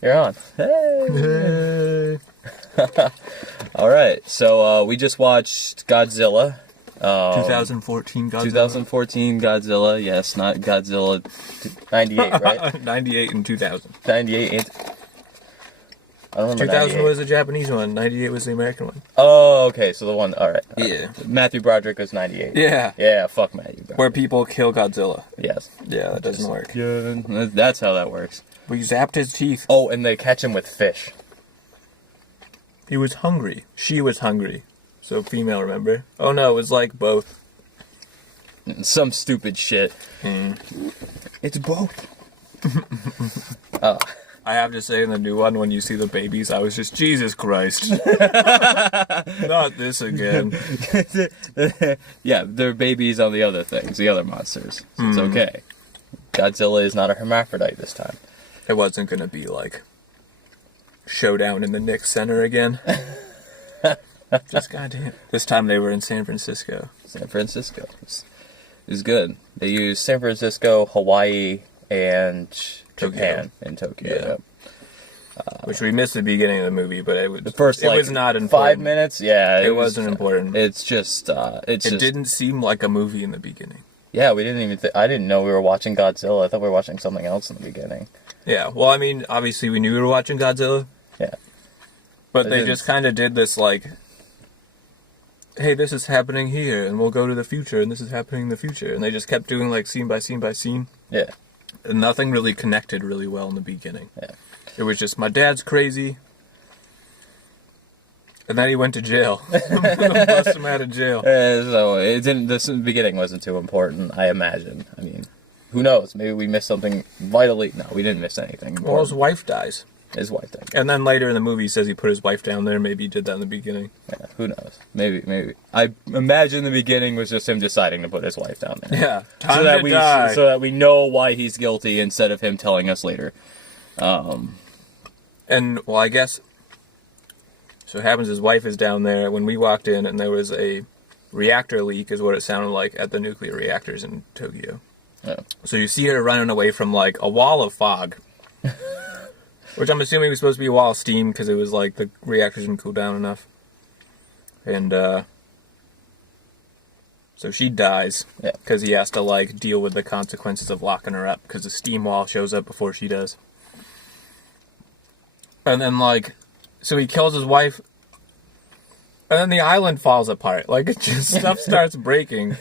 You're on. Hey. All right. So we just watched Godzilla. 2014 Godzilla. 2014 Godzilla. Yes, not Godzilla. 98, right? 98 and 2000. 98. I don't remember. 2000 98. was the Japanese one. 98 was the American one. Oh, okay. So the one. All right. Yeah. Matthew Broderick was 98. Yeah. Yeah. Fuck Matthew Broderick. Where people kill Godzilla. Yes. Yeah, that doesn't work. Yeah. That's how that works. We zapped his teeth. Oh, and they catch him with fish. He was hungry. She was hungry. So female, remember? Oh no, it was like both. Some stupid shit. It's both. I have to say, in the new one, when you see the babies, I was just, Jesus Christ. Not this again. Yeah, they're babies on the other things, the other monsters. So it's okay. Godzilla is not a hermaphrodite this time. It wasn't going to be like showdown in the Knicks Center again. Just goddamn. This time they were in San Francisco. San Francisco. It was good. They used San Francisco, Hawaii, and Japan in Tokyo. Yeah. Which we missed at the beginning of the movie, but it was The first, it was not important. 5 minutes? Yeah. It wasn't important. It's just... it didn't seem like a movie in the beginning. Yeah, we didn't even... I didn't know we were watching Godzilla. I thought we were watching something else in the beginning. Yeah, well, I mean, obviously we knew we were watching Godzilla. Yeah. But they just kind of did this, like... Hey, this is happening here, and we'll go to the future, and this is happening in the future. And they just kept doing, like, scene by scene by scene. Yeah. And nothing really connected really well in the beginning. Yeah. It was just, my dad's crazy. And then he went to jail. Bust him out of jail. So it didn't. This beginning wasn't too important, I imagine. I mean, who knows? Maybe we missed something vitally. No, we didn't miss anything important. Well, his wife dies. His wife died. And then later in the movie he says he put his wife down there. Maybe he did that in the beginning. Yeah, who knows? Maybe. I imagine the beginning was just him deciding to put his wife down there. Yeah, time to die. So that we know why he's guilty instead of him telling us later. And, well, I guess... So what happens, his wife is down there. When we walked in, and there was a reactor leak, is what it sounded like, at the nuclear reactors in Tokyo. Oh. So you see her running away from, like, a wall of fog. Which I'm assuming was supposed to be a wall of steam, because it was, like, the reactors didn't cool down enough. And, so she dies. Yeah. Because he has to, like, deal with the consequences of locking her up, because the steam wall shows up before she does. And then, like... So he kills his wife, and then the island falls apart. Like, it just, stuff starts breaking.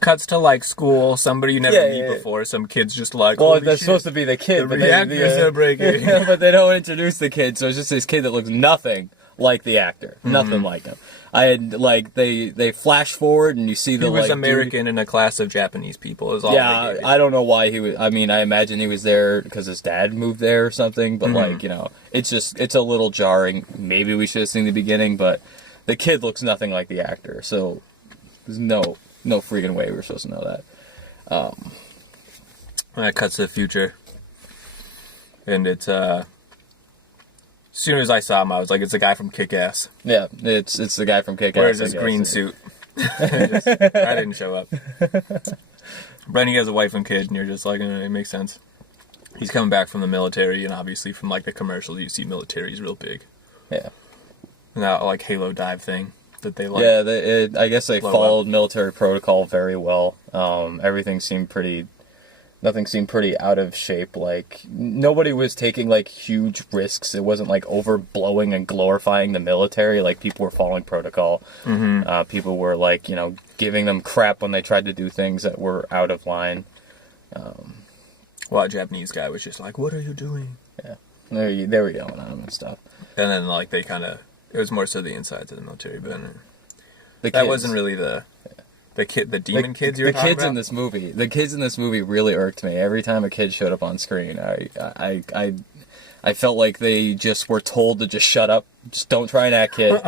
Cuts to, like, school, somebody you never meet before, some kid's just like, Well, holy that's shit, supposed to be the kid, the but reactors are breaking. But they don't introduce the kid, so it's just this kid that looks nothing like the actor. Nothing like him. I had, like, they flash forward, and you see the, He was like, American in a class of Japanese people, is all Yeah, they gave. I don't know why he was... I mean, I imagine he was there because his dad moved there or something, but, like, you know, it's just... It's a little jarring. Maybe we should have seen the beginning, but the kid looks nothing like the actor, so there's no freaking way we were supposed to know that. That cuts to the future. And it's, as soon as I saw him, I was like, it's the guy from Kick-Ass. Yeah, it's the guy from Kick-Ass. Where's his green suit? I didn't show up. But he has a wife and kid, and you're just like, it makes sense. He's coming back from the military, and obviously from, like, the commercials, you see military's real big. Yeah. And that, like, Halo dive thing that they like. Yeah, I guess they followed up. military protocol very well. Everything seemed pretty... Nothing seemed pretty out of shape. Like, nobody was taking, like, huge risks. It wasn't, like, overblowing and glorifying the military. Like, people were following protocol. People were, like, you know, giving them crap when they tried to do things that were out of line. Well, a Japanese guy was just like, what are you doing? Yeah. They were yelling at him and stuff. And then, like, they kind of... It was more so the insides of the military, but That that wasn't really the demon kids you were talking about? The kids in this movie really irked me. Every time a kid showed up on screen, I felt like they just were told to just shut up. Just don't try and act, kid.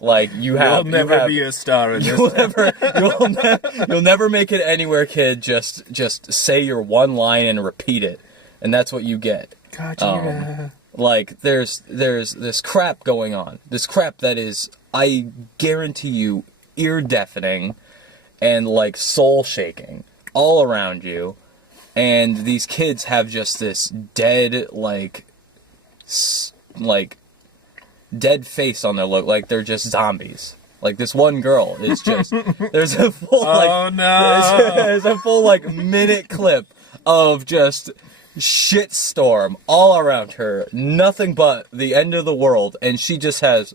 Like, you'll never be a star in this. You'll never make it anywhere, kid. Just say your one line and repeat it, and that's what you get. Gotcha. Like, there's this crap going on. This crap that is, I guarantee you, ear-deafening and, like, soul-shaking all around you. And these kids have just this dead, like, like dead face on their look, like they're just zombies. Like this one girl is just there's a full there's a full like minute clip of just shitstorm all around her, nothing but the end of the world, and she just has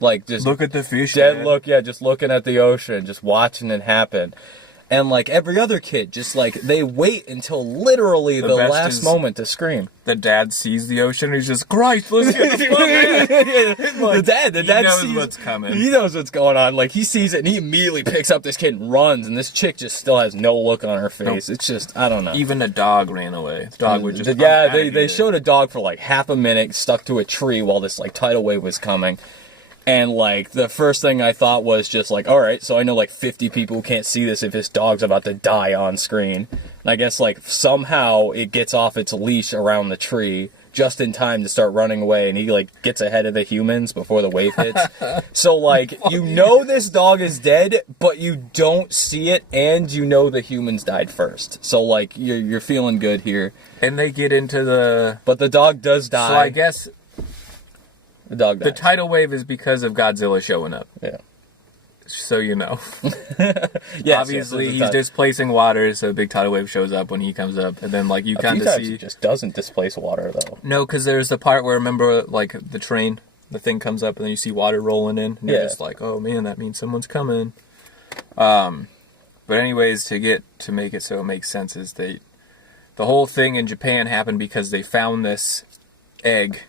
like just look at the fish, dead man. look, just looking at the ocean, just watching it happen. And like every other kid, just like they wait until literally the last moment to scream. The dad sees the ocean, he's just, Christ, let's get the fuck in. Like, the dad knows sees what's coming. He knows what's going on. Like he sees it and he immediately picks up this kid and runs, and this chick just still has no look on her face. Nope. It's just, I don't know. Even a dog ran away. The dog would just they showed a dog for like half a minute stuck to a tree while this like tidal wave was coming. And, like, the first thing I thought was just, like, alright, so I know, like, 50 people who can't see this if this dog's about to die on screen. And I guess, like, somehow it gets off its leash around the tree just in time to start running away, and he, like, gets ahead of the humans before the wave hits. So, like, you know this dog is dead, but you don't see it, and you know the humans died first. So, like, you're feeling good here. And they get into the... But the dog does die. So I guess... The dog dies. The tidal wave is because of Godzilla showing up. Yeah. So you know. Yes, obviously, he's displacing water, so a big tidal wave shows up when he comes up. And then, like, you kind of see... He just doesn't displace water, though. No, because there's the part where, remember, like, the train, the thing comes up, and then you see water rolling in. And you're just like, oh, man, that means someone's coming. But anyways, to make it so it makes sense is the whole thing in Japan happened because they found this egg...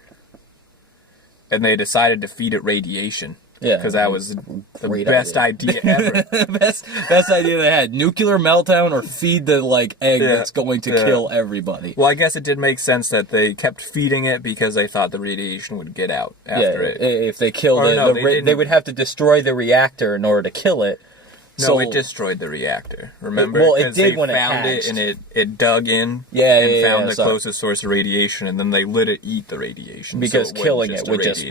And they decided to feed it radiation. Yeah. Because that was the best idea ever. best idea they had. Nuclear meltdown or feed the, like, egg that's going to kill everybody. Well, I guess it did make sense that they kept feeding it because they thought the radiation would get out after it. If they killed it, they would have to destroy the reactor in order to kill it. No, it destroyed the reactor. Remember? Well, it did when it found it and it dug in and found the closest source of radiation, and then they let it eat the radiation. Because killing it would just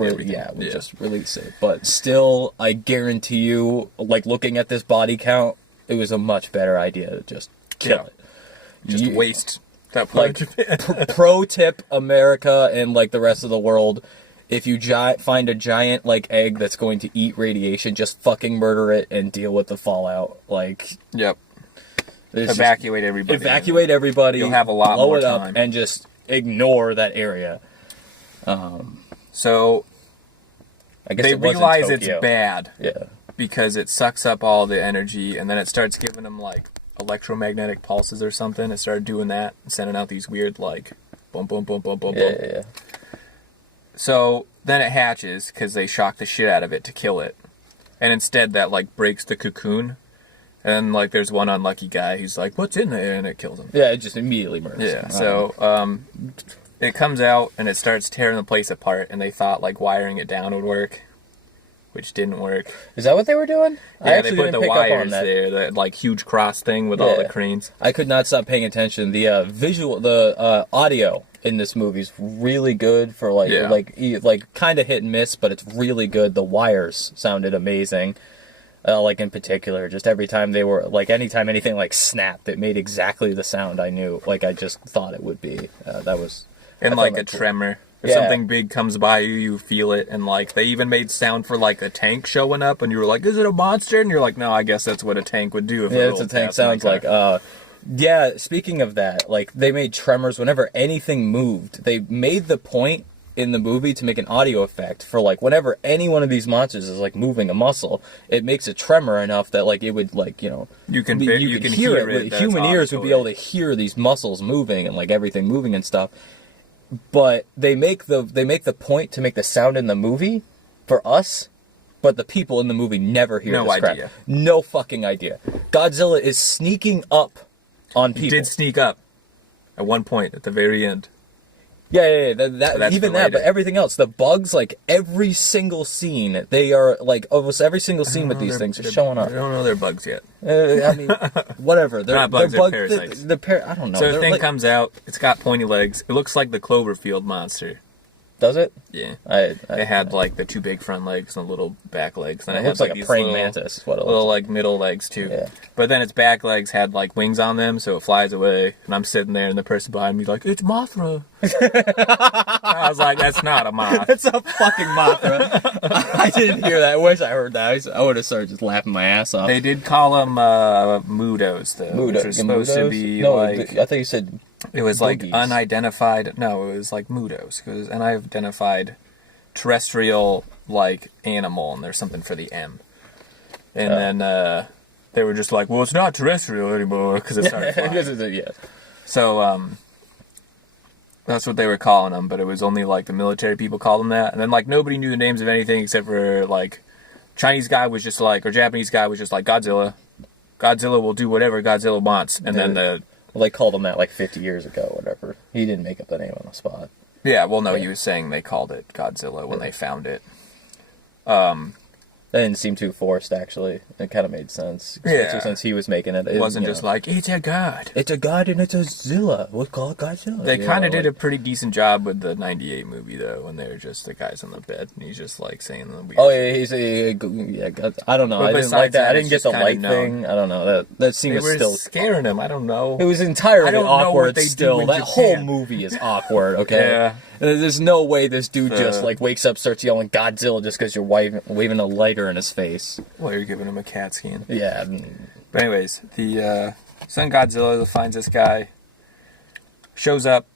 release it. But still, I guarantee you, like looking at this body count, it was a much better idea to just kill it. Just waste that part of Japan. Pro tip, America and like the rest of the world. If you find a giant, like, egg that's going to eat radiation, just fucking murder it and deal with the fallout. Like... Yep. Evacuate everybody. Evacuate everybody. You'll have a lot more time. Blow it up and just ignore that area. So... I guess they realize it's Tokyo. bad. Yeah. Because it sucks up all the energy, and then it starts giving them, like, electromagnetic pulses or something. It started doing that, sending out these weird, like, boom, boom, boom, boom, boom, boom. Yeah. So then it hatches because they shock the shit out of it to kill it, and instead that like breaks the cocoon, and like there's one unlucky guy who's like, "What's in there?" and it kills him. Yeah, it just immediately murders. Yeah. So it comes out and it starts tearing the place apart, and they thought like wiring it down would work, which didn't work. Is that what they were doing? Yeah, they put the wires there, that like huge cross thing with all the cranes. I could not stop paying attention. The audio in this movie is really good for like kind of hit and miss, but it's really good. The wires sounded amazing. Like in particular, just every time they were like, anytime anything like snapped, it made exactly the sound I knew. Like I just thought it would be. That was and like a tremor. If something big comes by you, you feel it, and like they even made sound for like a tank showing up, and you were like, "Is it a monster?" And you're like, "No, I guess that's what a tank would do." If it's a tank. Sounds like. Yeah, speaking of that, like, they made tremors whenever anything moved. They made the point in the movie to make an audio effect for, like, whenever any one of these monsters is, like, moving a muscle, it makes a tremor enough that, like, it would, like, you know... You can hear it. Human ears would be able to hear these muscles moving and, like, everything moving and stuff. But they make the point to make the sound in the movie for us... But the people in the movie never hear this crap. No fucking idea. Godzilla is sneaking up on people. He did sneak up at one point at the very end. Yeah. But everything else, the bugs, like every single scene, they are like almost every single scene with these things are showing up. I don't know they're bugs yet. I mean, whatever. They're not bugs, they're parasites. I don't know. So the thing comes out. It's got pointy legs. It looks like the Cloverfield monster. Does it? Yeah. It had like the two big front legs and the little back legs. Then it it had looks like a these praying mantis. What it little looks like middle legs too. Yeah. But then its back legs had like wings on them, so it flies away. And I'm sitting there, and the person behind me like, "It's Mothra." I was like, "That's not a moth. It's a fucking Mothra." I didn't hear that. I wish I heard that. I would have started just laughing my ass off. They did call them Mudos, though, which was supposed to be like. I thought you said. It was like boogies. unidentified. No, it was like Mudos. It was unidentified terrestrial like animal, and there's something for the M. And then they were just like, "Well, it's not terrestrial anymore," because it started flying. Yeah. So that's what they were calling them, but it was only like the military people called them that, and then like nobody knew the names of anything except for like Chinese guy was just like, or Japanese guy was just like, Godzilla. Godzilla will do whatever Godzilla wants, and then they called him that like 50 years ago, whatever. He didn't make up the name on the spot. Yeah, well, no, he was saying they called it Godzilla when they found it. That didn't seem too forced, actually. It kind of made sense. Especially since he was making it. It wasn't just like, it's a god. It's a god and it's a Zilla. We'll call it Godzilla. They kind of did a pretty decent job with the 98 movie, though, when they're just the guys on the bed, and he's just, like, saying the weird I don't know. I didn't like that. I didn't get the light thing. I don't know. That scene was still... scaring him. I don't know. It was entirely awkward still. That whole movie is awkward, okay? Yeah. There's no way this dude just, like, wakes up, starts yelling Godzilla just because you're waving a lighter in his face. Well, you're giving him a CAT scan. Yeah. But anyways, the Son Godzilla finds this guy, shows up.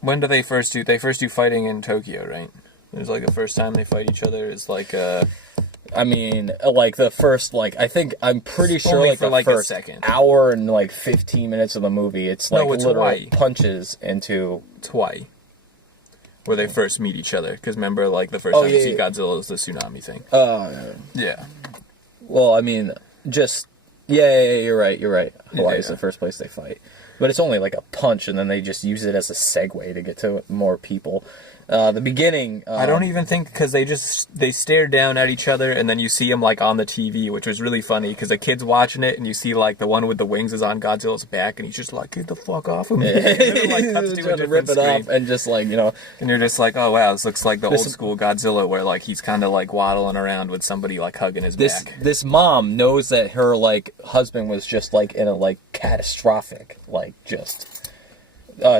When do they first do? They first do fighting in Tokyo, right? There's, like, the first time they fight each other is, like, I mean, like, the first, like, I'm pretty sure, only like, for, the like, first a second. hour and, like, 15 minutes of the movie, it's, like, it's literal Hawaii. punches into... It's Hawaii. Where they first meet each other. Because remember, like, the first time you see Godzilla is the tsunami thing. Yeah. Well, I mean, just... Yeah, you're right. Hawaii's the first place they fight. But it's only, like, a punch, and then they just use it as a segue to get to more people. The beginning... I don't even think, because they stare down at each other, and then you see them, like, on the TV, which was really funny, because a kid's watching it, and you see, like, the one with the wings is on Godzilla's back, and he's just like, get the fuck off of me. And then it, like, cuts to a different rip it screen. up, and just, like, you know... And you're just like, oh, wow, this looks like the old school Godzilla, where, like, he's kind of, like, waddling around with somebody, like, hugging his back. This mom knows that her, like, husband was just, like, in a, like, catastrophic, like, just...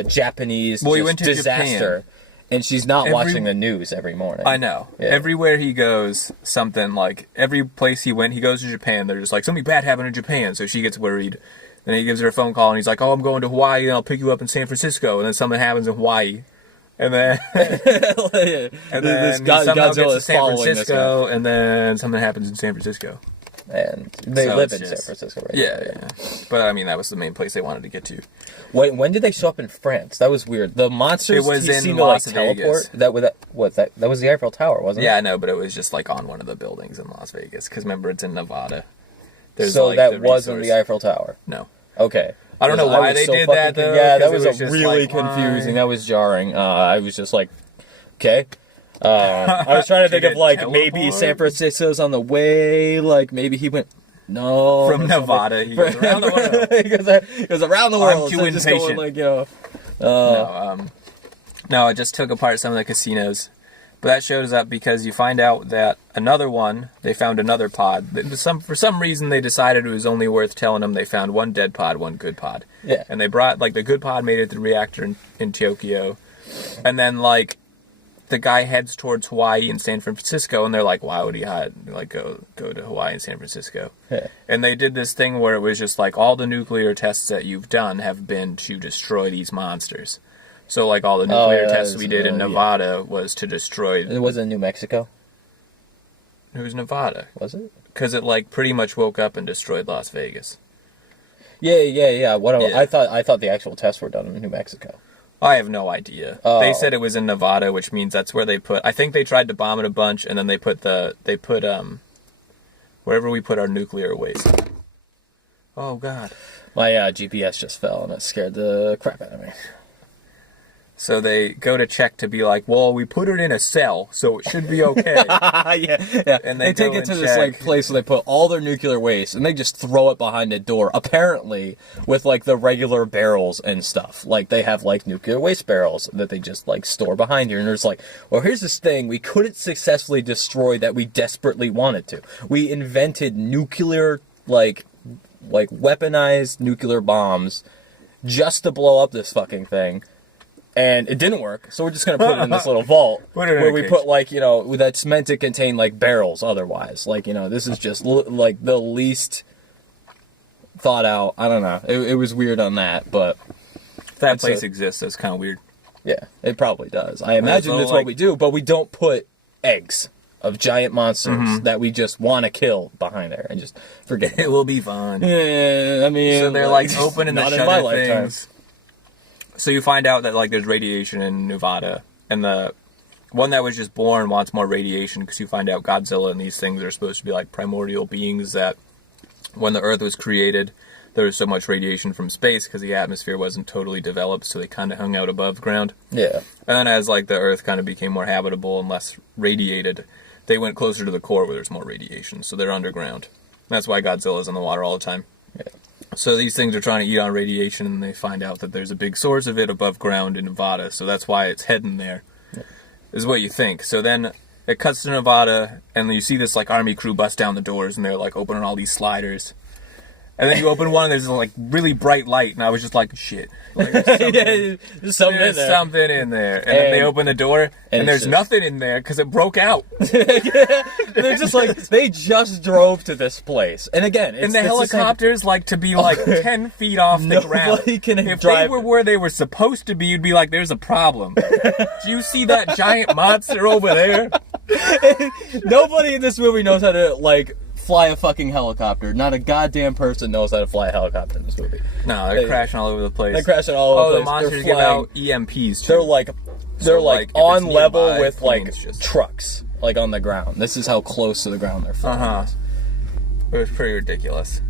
Japanese he went to disaster. Japan. And she's not watching the news every morning. I know. Yeah. Everywhere he goes, something like, every place he went, he goes to Japan, they're just like, something bad happened in Japan, so she gets worried. Then he gives her a phone call, and he's like, oh, I'm going to Hawaii, and I'll pick you up in San Francisco. And then something happens in Hawaii. And then... Godzilla is following this guy. And then something happens in San Francisco. And they live in San Francisco, right? Yeah. But, I mean, that was the main place they wanted to get to. Wait, when did they show up in France? That was weird. The monsters seemed to, like, teleport. That was the Eiffel Tower, wasn't it? Yeah, I know, but it was just, like, on one of the buildings in Las Vegas. Because, remember, it's in Nevada. So like, that wasn't the Eiffel Tower? No. Okay. I don't know why they did that, though. Yeah, that was really confusing. That was jarring. I was just like, okay. I was trying to think of, like, maybe San Francisco's on the way. Like, maybe he went... No. From Nevada. He goes around the world. he goes around the world. I'm too impatient. Going, like, no, it just took apart some of the casinos. But that shows up because you find out that they found another pod. For some reason, they decided it was only worth telling them they found one dead pod, one good pod. Yeah. And they brought, like, the good pod made it to the reactor in Tokyo. And then, like, the guy heads towards Hawaii and San Francisco, and they're like, why would he go to Hawaii and San Francisco? Yeah. And they did this thing where it was just like, all the nuclear tests that you've done have been to destroy these monsters. So, like, all the nuclear tests we did in Nevada was to destroy... It was in New Mexico? It was Nevada. Was it? Because it, like, pretty much woke up and destroyed Las Vegas. Yeah. I thought the actual tests were done in New Mexico. I have no idea. They said it was in Nevada, which means that's where they put... I think they tried to bomb it a bunch, and then they put wherever we put our nuclear waste. Oh, God. My GPS just fell, and it scared the crap out of me. So they go to check to be like, well, we put it in a cell, so it should be okay. yeah. And they take it to this like place where they put all their nuclear waste and they just throw it behind a door. Apparently, with like the regular barrels and stuff, like they have like nuclear waste barrels that they just like store behind here. And there's like, well, here's this thing we couldn't successfully destroy that we desperately wanted to. We invented nuclear like weaponized nuclear bombs just to blow up this fucking thing. And it didn't work, so we're just going to put it in this little vault where we put, like, you know, that's meant to contain, like, barrels otherwise. Like, you know, this is just, like, the least thought out. I don't know. It was weird on that, but... If that place exists, that's kind of weird. Yeah, it probably does. I imagine that's what we do, but we don't put eggs of giant monsters that we just want to kill behind there and just forget. It will be fun. Yeah, I mean... So they're, like, opening the shutter things. So you find out that, like, there's radiation in Nevada, and the one that was just born wants more radiation because you find out Godzilla and these things are supposed to be, like, primordial beings that when the Earth was created, there was so much radiation from space because the atmosphere wasn't totally developed, so they kind of hung out above ground. Yeah. And then as, like, the Earth kind of became more habitable and less radiated, they went closer to the core where there's more radiation, so they're underground. That's why Godzilla's in the water all the time. Yeah. So these things are trying to eat on radiation, and they find out that there's a big source of it above ground in Nevada, so that's why it's heading there, is what you think. So then it cuts to Nevada, and you see this, like, army crew bust down the doors, and they're, like, opening all these sliders. And then you open one, and there's, like, really bright light, and I was just like, shit. Like, there's something in there. Something in there. And then they open the door, and there's nothing in there, because it broke out. They're just like, they just drove to this place. And again, and the helicopters like to be like 10 feet off the ground. If they were where they were supposed to be, you'd be like, there's a problem. Do you see that giant monster over there? Nobody in this movie knows how to, like, fly a fucking helicopter. Not a goddamn person knows how to fly a helicopter in this movie. No, they're crashing all over the place. They're crashing all over the place. The monsters give out EMPs too. They're like on level with like trucks, like on the ground. This is how close to the ground they're flying. It was pretty ridiculous.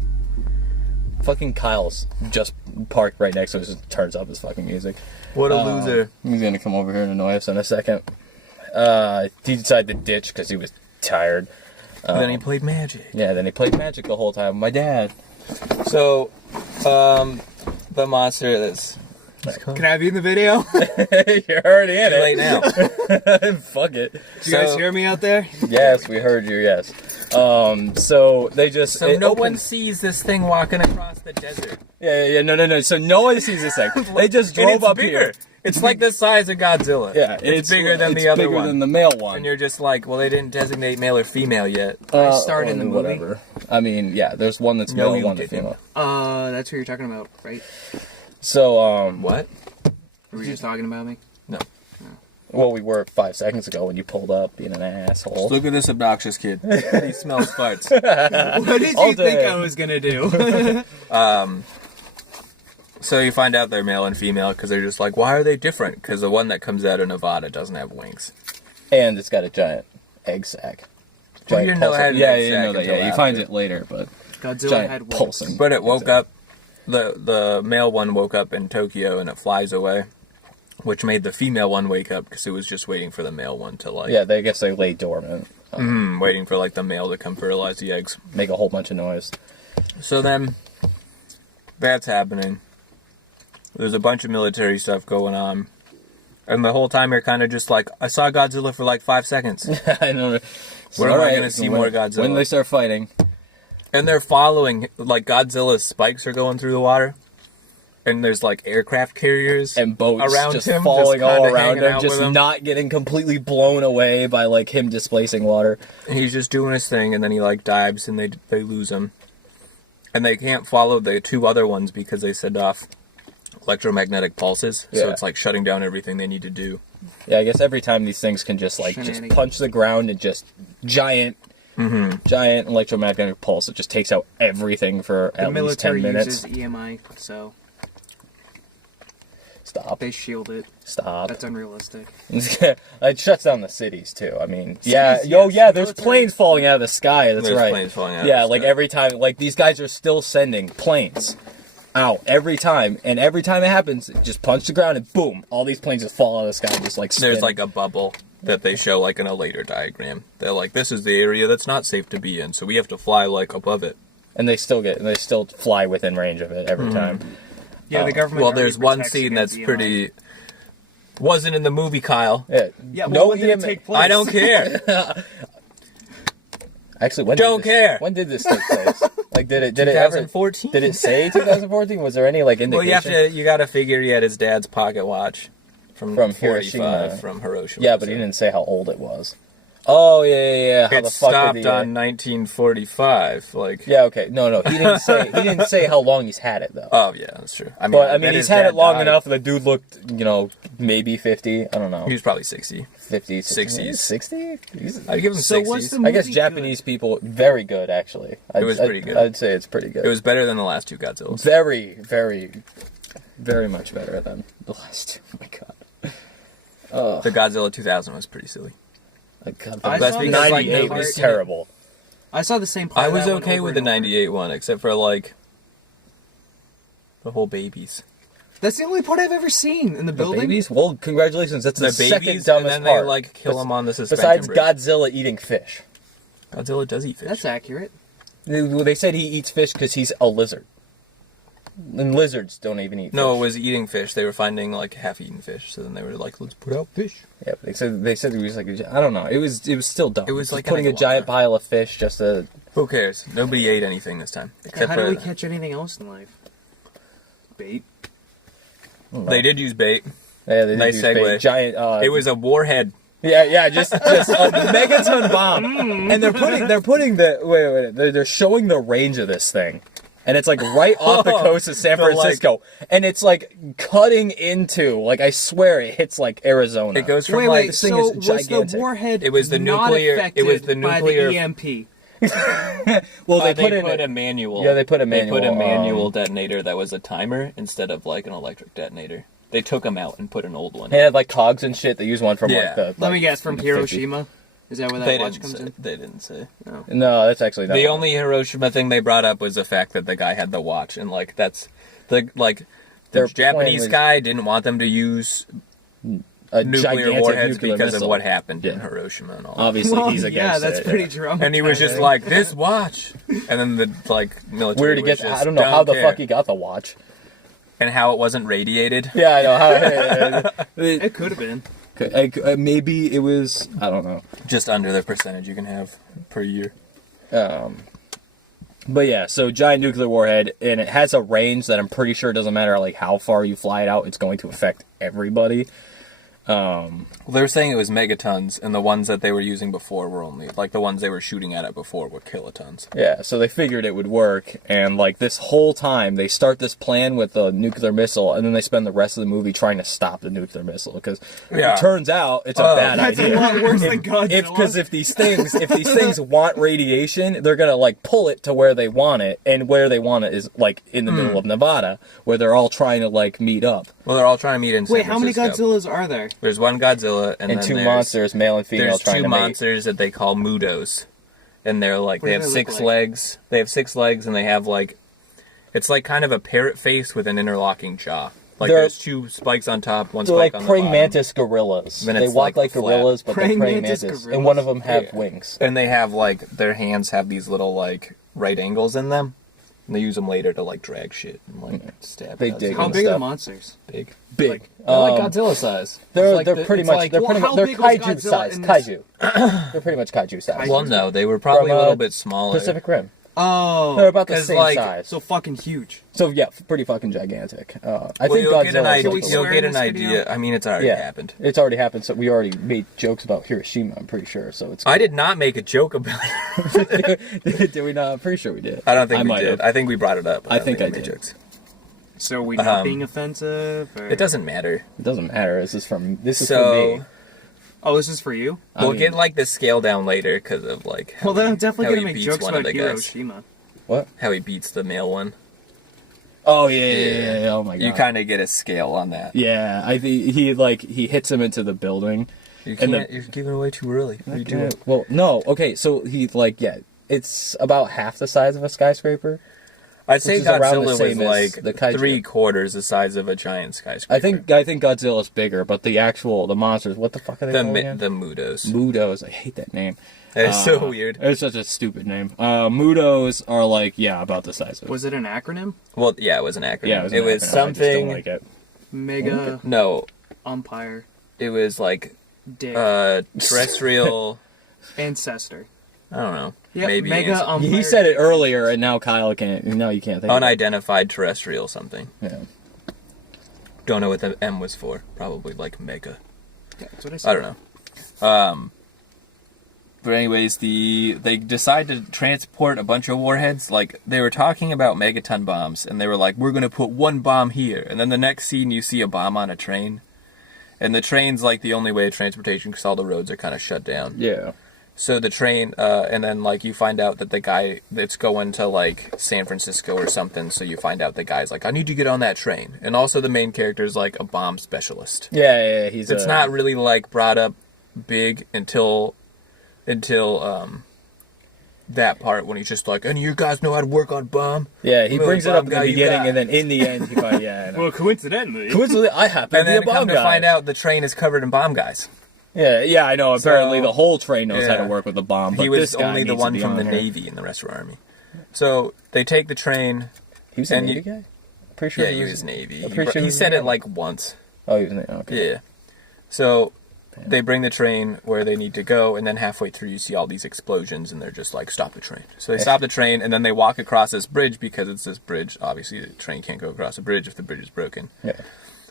Fucking Kyle's just parked right next to us, just turns up his fucking music. What a loser. He's gonna come over here and annoy us in a second. He decided to ditch because he was tired. Then he played Magic. Yeah, then he played Magic the whole time with my dad. So, the monster that's... Can I have you in the video? You're already in it. Too late now. Fuck it. Did you guys hear me out there? Yes, we heard you, yes. So they just... So no one sees this thing walking across the desert. Yeah, no. So no one sees this thing. They just drove up here. It's like the size of Godzilla. Yeah, it's bigger than the other one. It's bigger than the male one. And you're just like, well, they didn't designate male or female yet. I started in the movie. Whatever. I mean, yeah, there's one that's male, one that's female. That's who you're talking about, right? So, what? Were you just talking about me? No. Well, we were 5 seconds ago when you pulled up being an asshole. Just look at this obnoxious kid. He smells farts. What did you think I was gonna do? So you find out they're male and female because they're just like, why are they different? Because the one that comes out of Nevada doesn't have wings. And it's got a giant egg sac. Well, you didn't know it had an egg sac until Yeah, you find it later, but Godzilla had wings. Pulsing. But it woke up, the male one woke up in Tokyo and it flies away, which made the female one wake up because it was just waiting for the male one to like... Yeah, I guess they lay dormant. Waiting for like the male to come fertilize the eggs. Make a whole bunch of noise. So then, that's happening. There's a bunch of military stuff going on. And the whole time you're kind of just like, I saw Godzilla for like 5 seconds. I know. When am I going to see more Godzilla? When they start fighting. And they're following, like Godzilla's spikes are going through the water. And there's like aircraft carriers and boats around just him, falling just all around him, with just him. not getting completely blown away by like him displacing water. And he's just doing his thing, and then he like dives, and they lose him. And they can't follow the two other ones because they set off electromagnetic pulses, so it's like shutting down everything they need to do. Yeah, I guess every time these things can just like just punch the ground and just giant electromagnetic pulse. It just takes out everything for at least 10 minutes. The military uses EMI, so stop. They shield it. Stop. That's unrealistic. It shuts down the cities too. I mean, there's planes falling out of the sky. That's there's right. Planes falling out yeah, of the like sky. every time, like these guys are still sending planes ow, every time. And every time it happens, just punch the ground and boom, all these planes just fall out of the sky and just like spin. There's like a bubble that they show like in a later diagram. They're like, this is the area that's not safe to be in, so we have to fly like above it. And they still fly within range of it every time. Yeah, the government. Well, already there's one protects scene against that's EMI. pretty. Wasn't in the movie, Kyle. Yeah, Yeah, no well, when did it EMA take place? I don't care. Actually, when Don't care. When did this take place? Like, did it ever? 2014. Did it say 2014? Was there any like indication? Well, you gotta figure he had his dad's pocket watch from 45, Hiroshima. from Hiroshima. Yeah, but he didn't say how old it was. Oh yeah. How It the fuck stopped did on 1945. Like. Yeah, okay. No, he didn't say. He didn't say how long he's had it though. Oh yeah, that's true. I But I bet mean, his he's had dad it long died. enough. The dude looked, maybe 50. I don't know. He was probably 60. 50, 60s. 60. I'd give him So 60s. what's the I guess movie Japanese people very good actually. It was pretty good. I'd say it's pretty good. It was better than the last two Godzillas. very, very, very much better than the last two. Oh my god. The Godzilla 2000 was pretty silly. God, I That's saw because, the like, 98 nobody's was seen it. terrible. I saw the same part. I of was that one okay over with the and over. 98 one, except for like the whole babies. That's the only part I've ever seen in the The building. babies? Well, congratulations. That's the, The second babies, dumbest and then part. they like kill them on the suspension Besides bridge. Godzilla eating fish. Godzilla does eat fish. That's accurate. They said he eats fish because he's a lizard. And lizards don't even eat fish. No, it was eating fish. They were finding like half-eaten fish, so then they were like, "Let's put out fish." Yeah, they said he was like I don't know. It was still dumb. It was Just like putting a an giant iguana. pile of fish just to. Who cares? Nobody ate anything this time, except How for do we catch anything else in life? Bait. they did use bait. Yeah, they did Nice use segue. big giant. It was a warhead. Yeah, just a megaton bomb, and they're putting the wait, they're showing the range of this thing, and it's like right off the coast of San The, like- Francisco, and it's like cutting into I swear it hits like Arizona. It goes from Wait, like wait. this thing So is was gigantic. the warhead? It was the not nuclear- it affected was the by nuclear- the EMP. Well, they They put a manual. Yeah, they put a manual, They put a manual detonator that was a timer instead of like an electric detonator. They took them out and put an old one. They had like cogs and shit. They use one from Yeah. Let me guess. From 50s. Hiroshima. Is that where that They watch didn't comes say. in? They didn't say. No, that's actually not The one. only Hiroshima thing they brought up was the fact that the guy had the watch, and like that's the Their Japanese plan was- guy didn't want them to use a nuclear gigantic warheads nuclear because missile. of what happened in Yeah. Hiroshima and all. Obviously, Well, he's against yeah, that's it. pretty drunk. And he was just like, "This watch," and then the military. Weird to was get. just, I don't know how the care. fuck he got the watch. And how it wasn't radiated. Yeah, I know how. It could have been. Maybe it was. I don't know. Just under the percentage you can have per year. But yeah, so giant nuclear warhead, and it has a range that I'm pretty sure doesn't matter how far you fly it out, it's going to affect everybody. Well, they were saying it was megatons, and the ones that they were using before were only the ones they were shooting at it before were kilotons. Yeah, so they figured it would work, and this whole time they start this plan with the nuclear missile, and then they spend the rest of the movie trying to stop the nuclear missile because Yeah. it turns out it's a bad That's idea. a lot worse than Godzilla. Because if these things want radiation, they're gonna pull it to where they want it, and where they want it is in the middle of Nevada, where they're all trying to meet up. Well, they're all trying to meet in San Wait, how many Francisco. Godzillas are there? There's one Godzilla, and And then two there's, monsters, male and female, There's trying two to mate. monsters that they call Mudos, and they're do they have they look 6 like? legs. They have 6 legs, and they have it's kind of a parrot face with an interlocking jaw. They're- There's 2 spikes on top, one They're spike like on praying the bottom. mantis gorillas. Then They it's walk like flat. gorillas, but they're Praying praying mantis mantis, gorillas? and one of them have Yeah. wings. And they have their hands have these little right angles in them. And they use them later to drag shit and stab. They Godzilla. dig How and big are the stuff. monsters? Big. Big. They're like Godzilla size. They're It's they're pretty much they're well, pretty how much they're big was kaiju Godzilla size. in this? Kaiju. They're pretty much kaiju size. Well, no, they were probably From, a little bit smaller. Pacific Rim. They're Oh, about the 'cause, same size. so fucking huge. So yeah, pretty fucking gigantic. I Well, think you'll get an Godzilla. idea. we is swear You'll get in an this idea. video? I mean, it's already happened. It's already happened. So we already made jokes about Hiroshima. I'm pretty sure. So it's. I did not make a joke about it. Did we not? I'm pretty sure we did. I don't think we might did. have. I think we brought it up. but I think we I made did. Jokes. So are we not being offensive? Or? It doesn't matter. It doesn't matter. This is for me. So Oh, this is for you? I we'll mean- get the scale down later because of how Well, then I'm how definitely he gonna make beats jokes one of about the guys. Hiroshima. What? How he beats the male one. Oh yeah. Oh my god. You kind of get a scale on that. Yeah, I think he hits him into the building. You And can't. You're giving away too early. What are you doing? Well, no. Okay, so he it's about half the size of a skyscraper. I'd say which is around the Godzilla was same as like the kaiju. 3/4 the size of a giant skyscraper. I think Godzilla's bigger, but the monsters, what the fuck are they called again? The Mudos. Mudos. I hate that name. It's so weird. It's such a stupid name. Mudos are like, about the size of it. Was it an acronym? Well, yeah, it was an acronym. Yeah, it was acronym. something. I just don't like it. Mega No, umpire. it was like Dick. terrestrial. Ancestor. I don't know. Yep, Maybe mega umpire. He said it earlier, and now Kyle can't. Now you can't think. unidentified terrestrial something. Yeah. Don't know what the M was for. Probably like mega. Yeah, that's what I said. I don't know. But anyways, they decide to transport a bunch of warheads. Like, they were talking about megaton bombs, and they were like, we're going to put one bomb here. And then the next scene, you see a bomb on a train. And the train's like the only way of transportation because all the roads are kind of shut down. Yeah. So the train, and then like you find out that the guy that's going to like San Francisco or something. So you find out the guy's like, I need to get on that train. And also the main character is like a bomb specialist. Yeah. It's not really like brought up big until that part when he's just like, and you guys know how to work on bomb. Yeah, he brings it up in the guy you beginning, got. and then in the end, he finds, I know. Well, coincidentally. I happen And to be then a bomb come to guy. find out the train is covered in bomb guys. Yeah, I know. Apparently, So, the whole train knows how yeah. to work with a bomb. But He was this guy only the needs to one be from on the here. Navy, and the rest were Army. So they take the train. He was a and Navy guy? Pretty sure Yeah, he was Navy. I'm pretty sure He he was said in it the like once. Oh, he was Navy. Okay. Yeah. So they bring the train where they need to go, and then halfway through you see all these explosions, and they're just like, stop the train. So they stop the train, and then they walk across this bridge because it's this bridge. Obviously, the train can't go across a bridge if the bridge is broken. Yeah.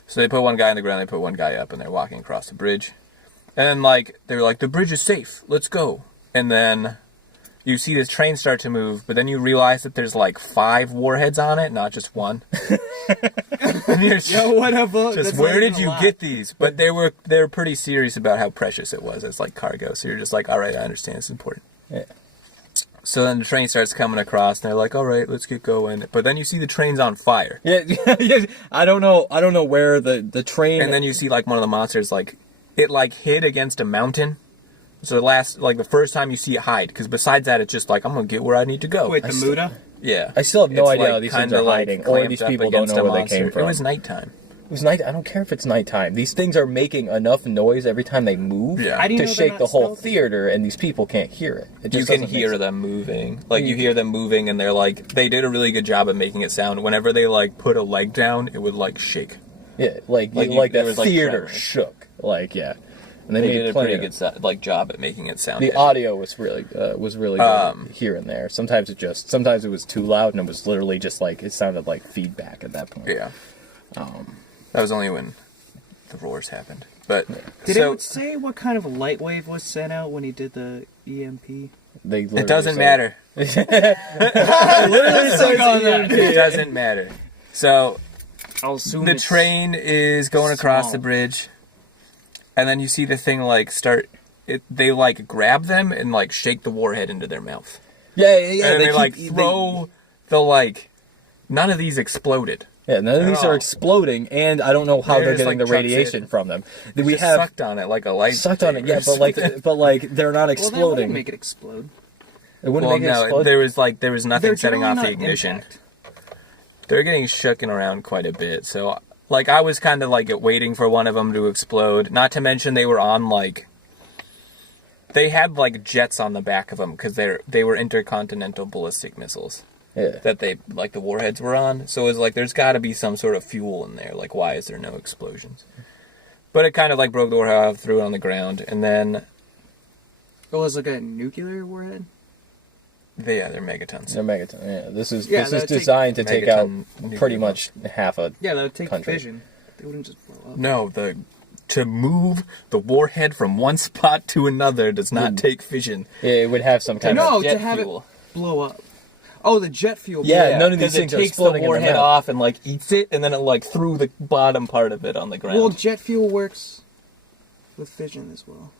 So they put one guy on the ground, they put one guy up, and they're walking across the bridge. And then, like, they're like, the bridge is safe, let's go. And then you see this train start to move, but then you realize that there's like 5 warheads on it, not just one. And you're Yo, what up? just where did you get these? But they were pretty serious about how precious it was as like cargo. So you're just like, all right, I understand, it's important. Yeah. So then the train starts coming across, and they're like, all right, let's get going. But then you see the train's on fire. Yeah. I don't know where the train. And then you see like one of the monsters, like, it like hid against a mountain. So the first time you see it hide, because besides that, it's just like, I'm going to get where I need to go. Wait, the Muda? Yeah. I still have no It's, idea like, how these things kinda, are like, hiding, or these clamped up people don't against know a where they came monster. from. It was nighttime. It was night. I don't care if it's nighttime. These things are making enough noise every time they move Yeah. How do you to know they're shake not the whole stealthy? theater, and these people can't hear it. It You just can doesn't make hear sense. them moving. Like, you hear them moving, and they're like, they did a really good job of making it sound. Whenever they, like, put a leg down, it would, like, shake. Yeah, like there the was, like, theater tremors. shook. Like, yeah. And They made did a plenty pretty of- good job at making it sound The good. audio was really good here and there. Sometimes it was too loud, and it was literally just like it sounded like feedback at that point. Yeah. That was only when the roars happened. But Did so it say what kind of light wave was sent out when he did the EMP? it doesn't matter. Literally says EMP. It doesn't matter. So I'll assume the it's train is going across small. the bridge, and then you see the thing like start. They like grab them and like shake the warhead into their mouth. Yeah. And they like throw the like. None of these exploded. Yeah, none of these Oh. are exploding, and I don't know how They're they're just, getting like, the chucks radiation it. from them. They We just have sucked on it like a light. sucked on it, yeah, saber. but like they're not Well, that exploding. wouldn't make it explode. It wouldn't Well, make it no, explode. there was nothing They're setting generally off the not ignition. impact. They're getting shooken around quite a bit, so like I was kind of like waiting for one of them to explode. Not to mention they were on like they had like jets on the back of them because they were intercontinental ballistic missiles Yeah. that they like the warheads were on. So it was like there's got to be some sort of fuel in there. Like why is there no explosions? But it kind of like broke the warhead, threw it on the ground, and then Oh, it was like a nuclear warhead? they're megatons. They're megaton. Yeah, this is Yeah, this that is would take designed to take out megaton nuclear pretty bombs. much half a. Yeah, that would take Country. fission. They wouldn't just blow up. No, to move the warhead from one spot to another does not take fission. Yeah, it would have some kind No, of. to jet have fuel. it blow up. Oh, the jet fuel. Yeah, none of these 'cause things it are takes exploding the in the warhead mouth. off and like eats it, and then it like threw the bottom part of it on the ground. Well, jet fuel works with fission as well.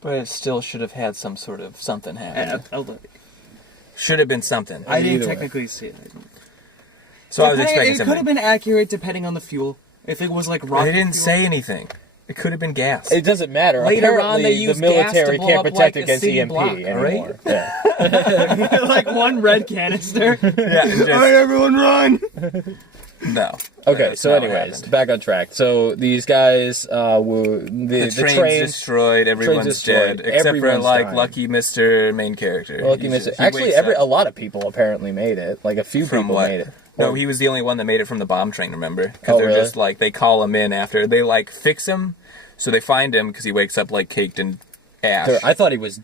But it still should have had some sort of something happen. I'll look. Should have been something. I didn't Either way. technically see it. So I was expecting It could have something. been accurate depending on the fuel. If it was like rocket They didn't fuel. say anything. It could have been gas. It doesn't matter. Later on, Apparently, they the used gas military to blow can't up, protect like, a against city EMP block, anymore. right? Yeah. Like one red canister. Yeah, and All right, everyone run! no. Okay, That's so not what anyways, happened. back on track. So these guys were The train's train. destroyed, everyone's destroyed, dead, except for everyone's like dying. Lucky Mr. Main character. Lucky He's Mr. just- he Actually, wakes a up lot of people apparently made it. Like a few from people what? made it. No, Or- he was the only one that made it from the bomb train, remember? Because Oh, they're really? just like, they call him in after, they like fix him, so they find him because he wakes up like caked in ash. I thought he was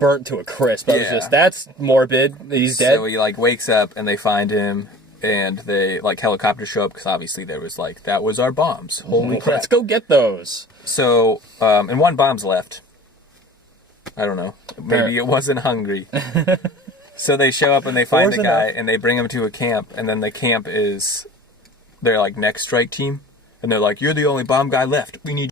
burnt to a crisp. I was Yeah. just, that's morbid. He's dead. So he like wakes up and they find him, and they like helicopters show up because obviously there was like, that was our bombs. Holy crap. Let's go get those. So, and one bomb's left. I don't know. Maybe Apparent- it wasn't hungry. So they show up and they find Four's the guy enough. and they bring him to a camp, and then the camp is their like next strike team, and they're like, "You're the only bomb guy left. We need